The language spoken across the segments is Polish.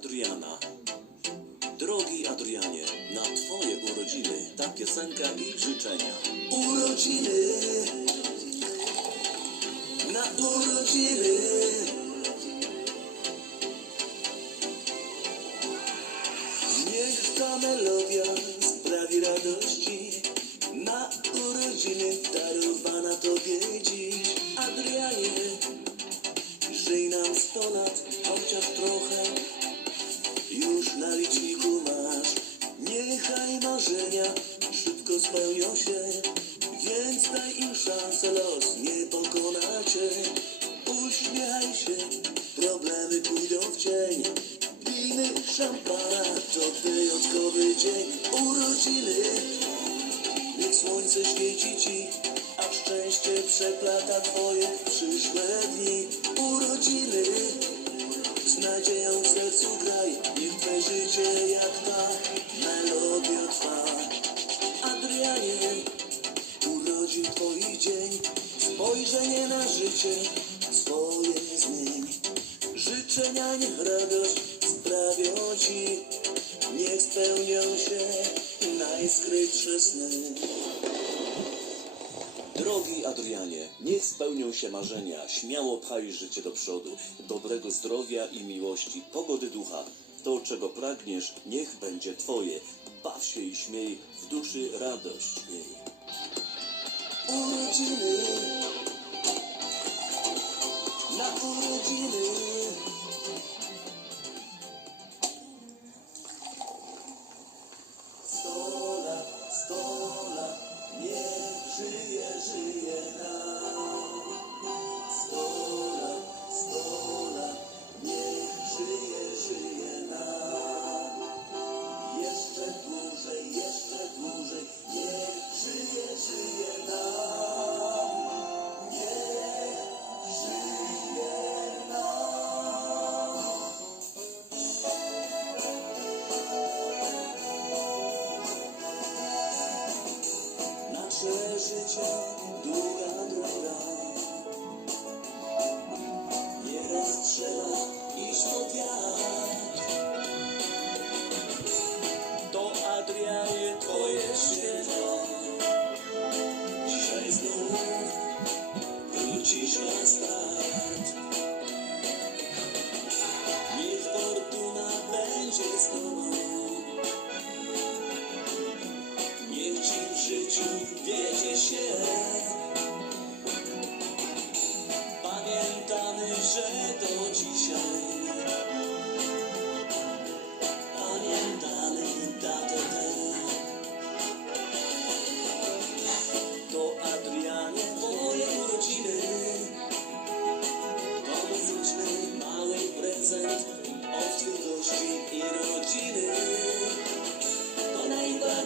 Adriana. Drogi Adrianie, na Twoje urodziny ta piosenka i życzenia. Urodziny Na urodziny Niech ta melodia sprawi radości pójdą w cień. Pijmy szampana, to wyjątkowy dzień. Urodziny, niech słońce świeci ci, a szczęście przeplata twoje przyszłe dni. Urodziny, z nadzieją w sercu graj, niech życie jak ta melodia trwa. Adrianie, Niech radość sprawią ci, niech spełnią się najskrytsze sny. Drogi Adrianie, niech spełnią się marzenia, śmiało pchaj życie do przodu, dobrego zdrowia i miłości, pogody ducha. To, czego pragniesz, niech będzie Twoje. Baw się i śmiej, w duszy radość miej. Urodziny Na urodziny все життя духа.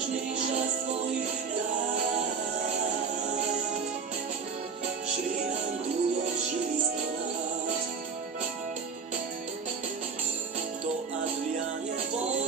Najważniejsza z twoich dat. Żyj nam. To Adrianie. To